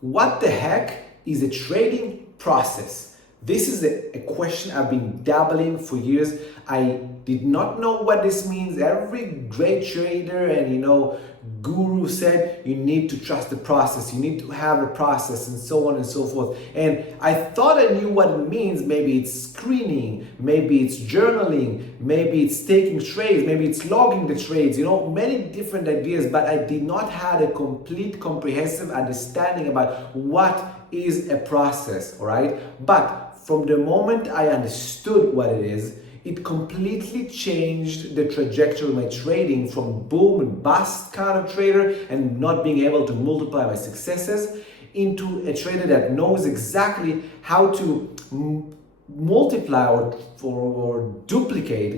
What the heck is a trading process? This is a question I've been dabbling for years. I did not know what this means. Every great trader and guru said you need to trust the process, you need to have a process, and so on and so forth. And I thought I knew what it means. Maybe it's screening, maybe it's journaling, maybe it's taking trades, maybe it's logging the trades, many different ideas, but I did not have a complete comprehensive understanding about what is a process, all right? But from the moment I understood what it is, it completely changed the trajectory of my trading from boom and bust kind of trader and not being able to multiply my successes into a trader that knows exactly how to multiply or duplicate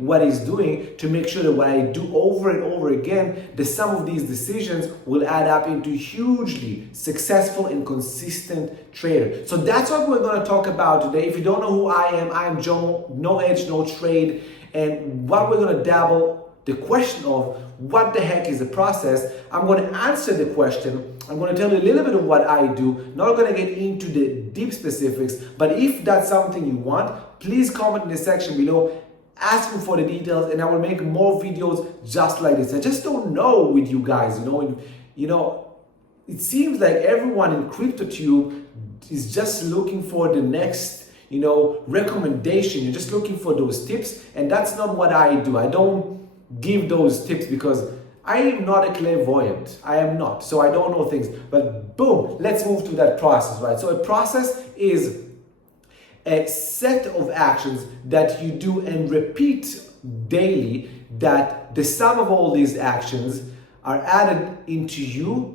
what he's doing, to make sure that what I do over and over again, the sum of these decisions will add up into hugely successful and consistent trader. So that's what we're going to talk about today. If you don't know who I am Joe, no edge, no trade. And what we're going to dabble the question of what the heck is the process. I'm going to answer the question. I'm going to tell you a little bit of what I do. Not going to get into the deep specifics, but if that's something you want, please comment in the section below. Ask me for the details, and I will make more videos just like this. I just don't know with you guys, it seems like everyone in CryptoTube is just looking for the next recommendation. You're just looking for those tips, and that's not what I do. I don't give those tips because I am not a clairvoyant. I am not. So I don't know things. But boom, let's move to that process, right? So a process is a set of actions that you do and repeat daily, that the sum of all these actions are added into you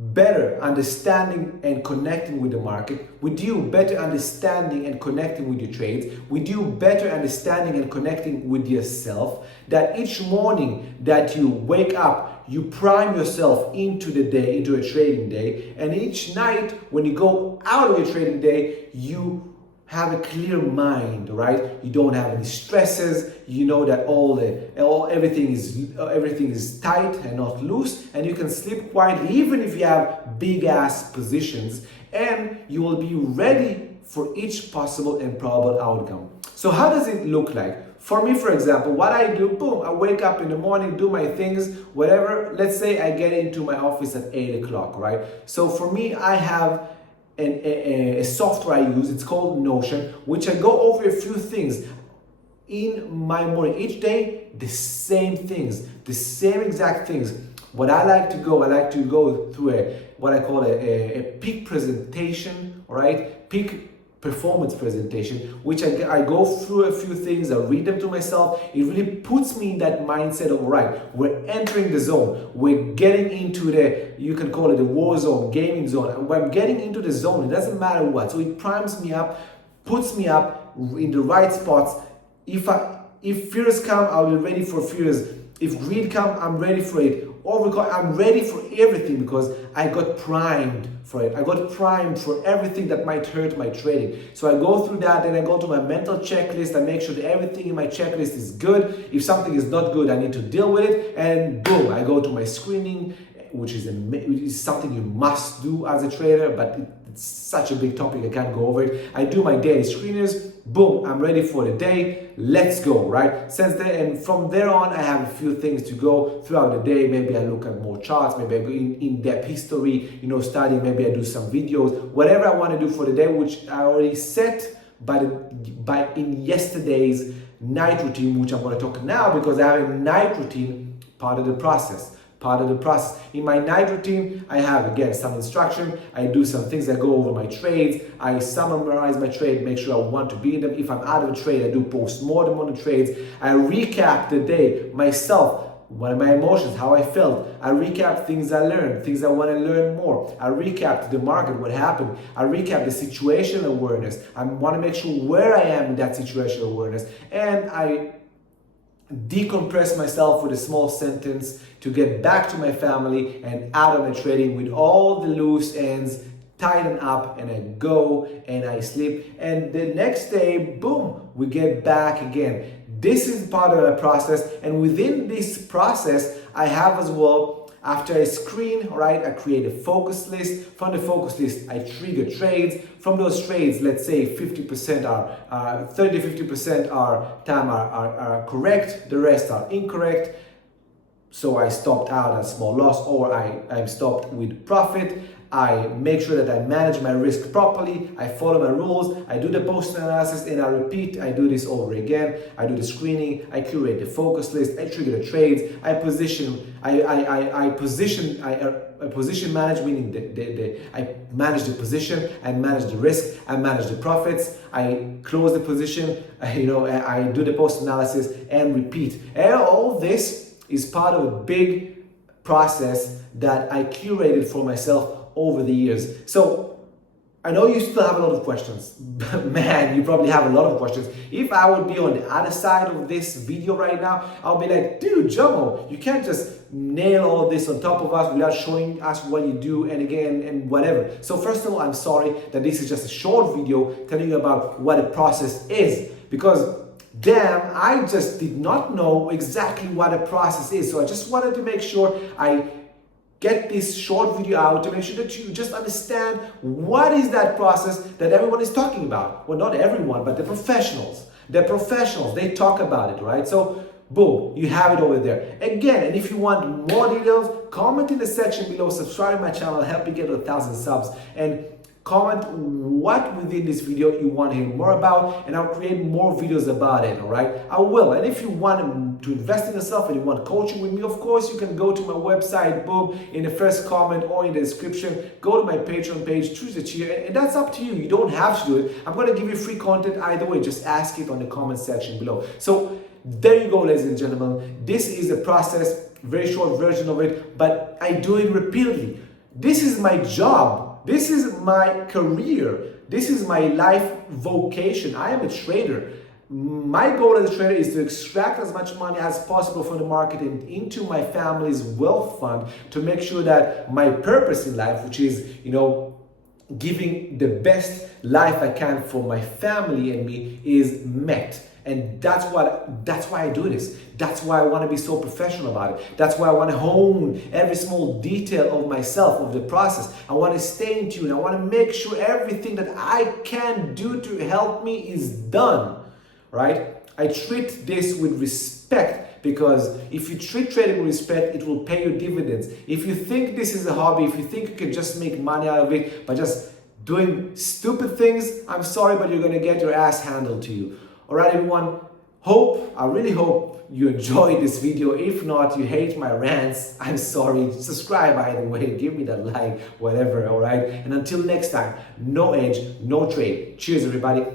better understanding and connecting with the market, with you better understanding and connecting with your trades, with you better understanding and connecting with yourself, that each morning that you wake up, you prime yourself into the day, into a trading day, and each night when you go out of your trading day, you have a clear mind, right? You don't have any stresses. You know that everything is tight and not loose, and you can sleep quietly even if you have big ass positions, and you will be ready for each possible and probable outcome. So how does it look like? For me, for example, what I do, boom, I wake up in the morning, do my things, whatever. Let's say I get into my office at 8 o'clock, right? So for me, I have a software I use. It's called Notion, which I go over a few things in my morning. Each day, the same things, the same exact things. What I like to go through what I call a peak presentation, all right? Peak performance presentation, which I go through a few things, I read them to myself. It really puts me in that mindset of, all right, we're entering the zone, we're getting into you can call it the war zone, gaming zone, and when I'm getting into the zone, it doesn't matter what. So it primes me up, puts me up in the right spots. If fears come, I'll be ready for fears. If greed comes, I'm ready for it. I'm ready for everything because I got primed for it. I got primed for everything that might hurt my trading. So I go through that, then I go to my mental checklist. I make sure that everything in my checklist is good. If something is not good, I need to deal with it. And boom, I go to my screening, which is something you must do as a trader, but it's such a big topic, I can't go over it. I do my daily screeners, boom, I'm ready for the day, let's go, right? And from there on, I have a few things to go throughout the day. Maybe I look at more charts, maybe I go in-depth history, studying, maybe I do some videos, whatever I want to do for the day, which I already set in yesterday's night routine, which I'm going to talk now because I have a night routine, part of the process. In my night routine, I have, again, some instruction. I do some things. I go over my trades. I summarize my trade, make sure I want to be in them. If I'm out of a trade, I do post-mortem on the trades. I recap the day myself, what are my emotions, how I felt. I recap things I learned, things I want to learn more. I recap the market, what happened. I recap the situational awareness. I want to make sure where I am in that situational awareness. And I decompress myself with a small sentence to get back to my family and out of my trading with all the loose ends tighten up, and I go and I sleep, and the next day, boom, we get back again. This is part of the process, and within this process, I have as well After I screen, all right, I create a focus list. From the focus list, I trigger trades. From those trades, let's say 50% are 50% are correct, the rest are incorrect. So I stopped out at small loss, or I'm stopped with profit. I make sure that I manage my risk properly. I follow my rules. I do the post analysis and I repeat. I do this over again. I do the screening. I curate the focus list. I trigger the trades. I position. I position manage, meaning I manage the position. I manage the risk. I manage the profits. I close the position. I do the post analysis and repeat. And all this is part of a big process that I curated for myself over the years. So I know you still have a lot of questions. Man, you probably have a lot of questions. If I would be on the other side of this video right now, I'll be like, dude, Jomo, you can't just nail all of this on top of us without showing us what you do and again and whatever. So first of all, I'm sorry that this is just a short video telling you about what a process is, because damn, I just did not know exactly what a process is. So I just wanted to make sure I get this short video out to make sure that you just understand what is that process that everyone is talking about. Well, not everyone, but the professionals. The professionals, they talk about it, right? So boom, you have it over there. Again, and if you want more details, comment in the section below, subscribe to my channel, help me get to 1,000 subs, and comment what within this video you want to hear more about, and I'll create more videos about it, all right? I will. And if you want to invest in yourself and you want coaching with me, of course, you can go to my website, boom, in the first comment or in the description. Go to my Patreon page, choose a tier, and that's up to you. You don't have to do it. I'm going to give you free content either way. Just ask it on the comment section below. So there you go, ladies and gentlemen. This is the process, very short version of it, but I do it repeatedly. This is my job. This is my career. This is my life vocation. I am a trader. My goal as a trader is to extract as much money as possible from the market and into my family's wealth fund to make sure that my purpose in life, which is, giving the best life I can for my family and me, is met. And that's why I do this. That's why I want to be so professional about it. That's why I want to hone every small detail of myself, of the process. I want to stay in tune. I want to make sure everything that I can do to help me is done, right? I treat this with respect, because if you treat trading with respect, it will pay you dividends. If you think this is a hobby, if you think you can just make money out of it by just doing stupid things, I'm sorry, but you're going to get your ass handled to you. All right, everyone, I really hope you enjoyed this video. If not, you hate my rants, I'm sorry. Subscribe either way, give me that like, whatever, all right? And until next time, no edge, no trade. Cheers, everybody.